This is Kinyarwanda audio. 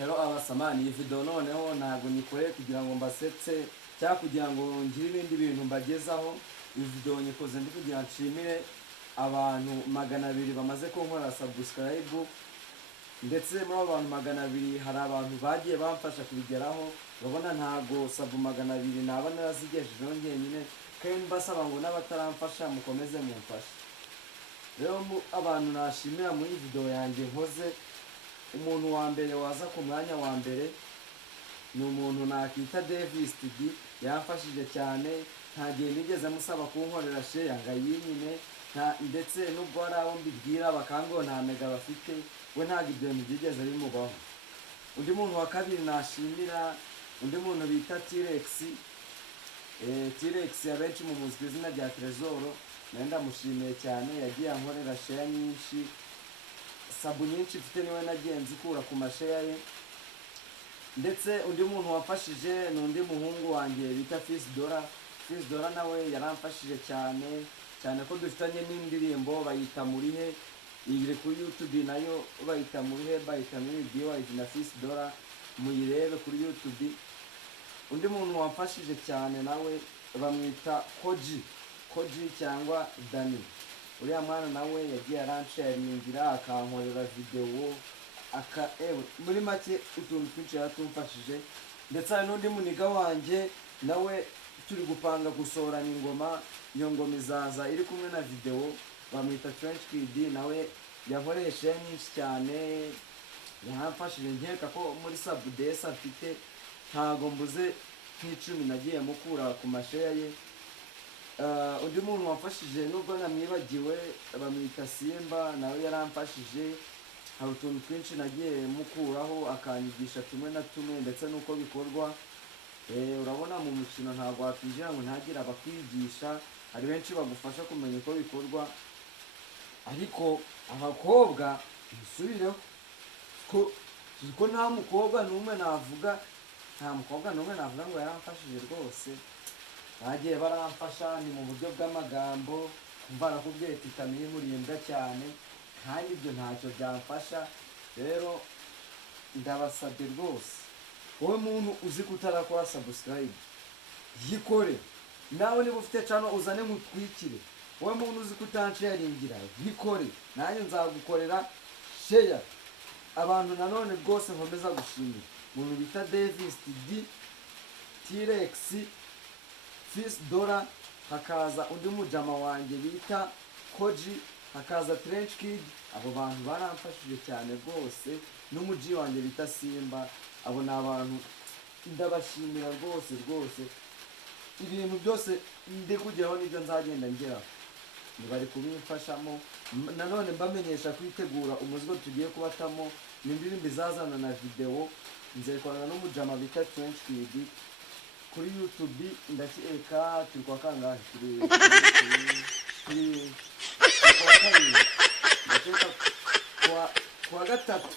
Hello abasamani, iyi video noneho ntabwo nikoreye kugira ngo mbasetse cyangwa kugira ngo ngire ibindi bintu mbagezaho. Iyi video nyikoze ndi kugira nshimire abantu 200 bamaze kunkora subscribe, ndetse muri abo bantu 200 hari abantu bagiye bamfasha kubigeraho. Urabona ntago sub 200 naba narazigejejeho njyenyine, kandi mbasaba ngo n'abataramfasha mukomeze mumfashe. Rero abantu nashimira muri video yanjye nkoze, umuntu wa mbere waza ku mwanya wa mbere ni umuntu nakita Davis TV. Yamfashije cyane, nta gihe nigeze musaba kunkorera share ngayinyine, ndetse nubwo hari abo mbibwira bakambwira nta mega bafite, we ntabwo ibyo bintu byigeze bimubaho. Undi muntu wa kabiri nashimira, undi muntu bita T-Rex. T-Rex abenshi mu muziki izina rya Trezor, nawe ndamushimiye cyane, yagiye ankorera share nyinshi, sabu nyinshi mfite niwe nagiye nzikura ku mashare ye. Ndetse undi muntu wafashije ni undi muhungu wanjye bita Fils Dora nawe yaramfashije cyane cyane ko dufitanye n'indirimbo bayita Murihe, iri kuri YouTube nayo bayita Murihe, bayita muri DIY na Fils Dora, muyirebe kuri YouTube. Undi muntu wafashije cyane nawe bamwita Koji cyangwa Dani. Uriya mwana nawe yagiye aransharingira akankorera video, muri make utuntu twinshi yatumfashije. Ndetse hari n'undi muniga wanjye nawe turi gupanga gusorana ingoma, iyo ngoma izaza iri kumwe na video, bamwita French Kid, nawe yankoresha nyinshi cyane, yaramfashije. Nkeka ko muri subdes afite ntago mbuze nk'icumi nagiye mukura ku mashare ye. Undi muntu wafashije nubwo namwibagiwe bamwita Simba, nawe yaramfashije. Hari utuntu twinshi nagiye mukuraho akanyigisha tumwe na tumwe ndetse nuko bikorwa. Urabona mu mukino ntabwo wakwinjira ngo ntagire abakwigisha, hari benshi bagufasha kumenya uko bikorwa. Ariko abakobwa musubireho ko nta mukobwa n'umwe navuga ngo yaramfashije rwose. Bagiye baramfasha ni mu buryo bw'amagambo, kumva nakubwiye Titaniye murimbwa cyane, kandi ibyo ntacyo byamfasha. Rero ndabasabye rwose, wowe muntu uzi kutarakora subscribe yikore. Nawe niba ufite channel uzane mutwikire. Wowe muntu uzi kutansharingira yikore, nanjye nzagukorera share. Abantu nanone rwose nkomeza gushimira umuntu bita Davis TV, T-Rex, Fils Dora, hakaza undi mujama wanjye bita Koji, hakaza French Kid. Abo bantu baramfashije cyane rwose, n'umuji wanjye bita Simba. Abo ni abantu ndabashimira rwose. Ibintu byose ndi kugeraho nibyo nzagenda ngeraho, bari kubimfashamo. Nanone mbamenyesha kwitegura umuzigo tugiye kubatamo, n'indirimbo izazana na video. Nzekorana n'umujama bita French Kid kuri YouTube. Ndakeka turi kwa kangahe? Turi kwa gatatu.